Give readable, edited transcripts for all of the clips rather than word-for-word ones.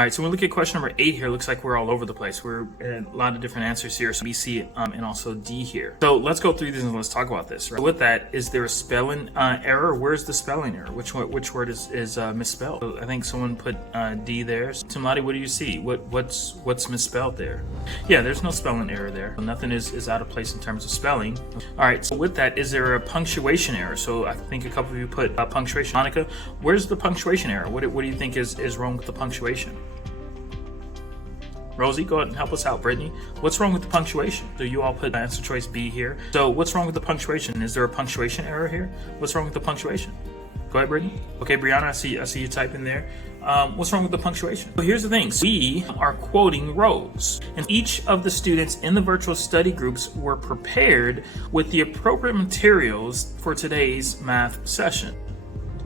All right, so when we look at question number 8 here, it looks like we're all over the place. We're in a lot of different answers here, so B, C, and also D here. So let's go through these and let's talk about this. Right? So with that, is there a spelling error? Where's the spelling error? Which word is misspelled? So I think someone put D there. So, Timladi, what do you see? What's misspelled there? Yeah, there's no spelling error there. Nothing is out of place in terms of spelling. All right, so with that, is there a punctuation error? So I think a couple of you put punctuation. Monica, where's the punctuation error? What do you think is wrong with the punctuation? Rosie, go ahead and help us out. Brittany, what's wrong with the punctuation? So you all put answer choice B here. So what's wrong with the punctuation? Is there a punctuation error here? What's wrong with the punctuation? Go ahead, Brittany. Okay, Brianna, I see you type in there. What's wrong with the punctuation? So here's the thing. We are quoting rows, and each of the students in the virtual study groups were prepared with the appropriate materials for today's math session.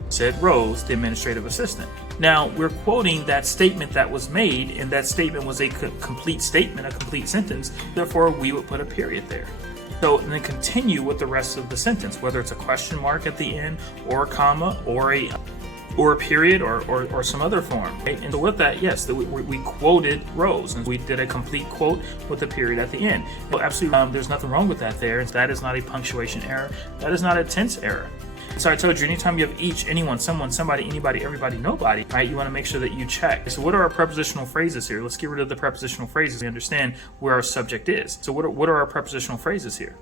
Said Rose, the administrative assistant. Now, we're quoting that statement that was made, and that statement was a complete statement, a complete sentence. Therefore, we would put a period there. So, and then continue with the rest of the sentence, whether it's a question mark at the end, or a comma, or a period, or some other form. Right? And so with that, yes, we quoted Rose, and we did a complete quote with a period at the end. So absolutely, there's nothing wrong with that there. That is not a punctuation error. That is not a tense error. So I told you, anytime you have each, anyone, someone, somebody, anybody, everybody, nobody, right, you want to make sure that you check. So what are our prepositional phrases here? Let's get rid of the prepositional phrases. We understand where our subject is. So what are our prepositional phrases here?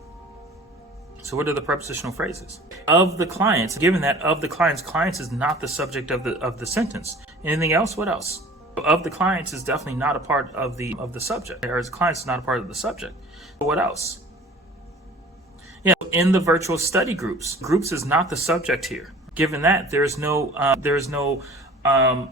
So what are the prepositional phrases? Of the clients, given that of the clients is not the subject of the sentence. Anything else? What else? Of the clients is definitely not a part of the subject. Or as clients is not a part of the subject. But what else? Yeah, in the virtual study groups is not the subject here. Given that, there's no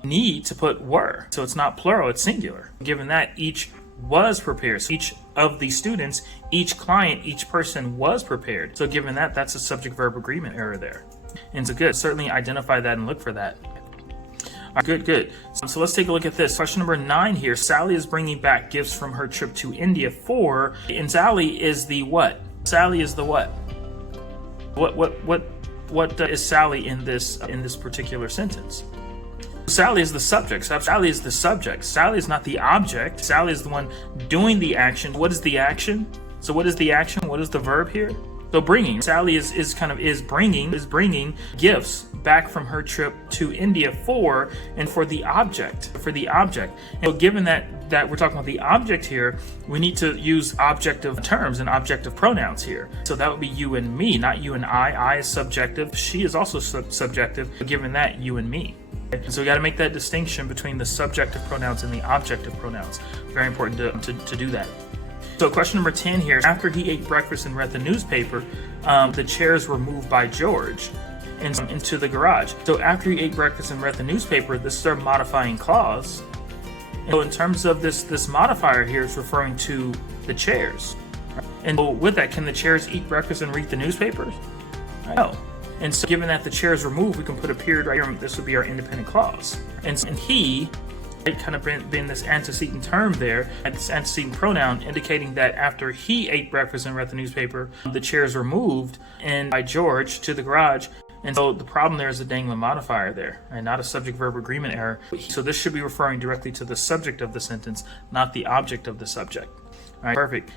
need to put were, so it's not plural, it's singular. Given that, each was prepared. So each of the students, each client, each person was prepared. So given that, that's a subject-verb agreement error there. And so good, certainly identify that and look for that. All right, good. So let's take a look at this. Question number 9 here. Sally is bringing back gifts from her trip to India for, and Sally is the what? Sally is the what? What is Sally in this particular sentence? Sally is the subject. Sally is the subject. Sally is not the object. Sally is the one doing the action. What is the action? So what is the action? What is the verb here? So bringing. Sally is bringing gifts back from her trip to India for the object. And so given that we're talking about the object here, we need to use objective terms and objective pronouns here. So that would be you and me, not you and I. I is subjective. She is also subjective. But given that, you and me. And so we got to make that distinction between the subjective pronouns and the objective pronouns. Very important to do that. So question number 10 here. After he ate breakfast and read the newspaper, the chairs were moved by George into the garage. So after he ate breakfast and read the newspaper, this is our modifying clause. And so in terms of this modifier here, it's referring to the chairs. And so with that, can the chairs eat breakfast and read the newspapers? No. And so given that the chairs were moved, we can put a period right here. This would be our independent clause. And he, it kind of been this antecedent term there, this antecedent pronoun indicating that after he ate breakfast and read the newspaper, the chairs were moved and by George to the garage. And so the problem there is a dangling modifier there, and not a subject-verb agreement error. So this should be referring directly to the subject of the sentence, not the object of the subject. All right, perfect.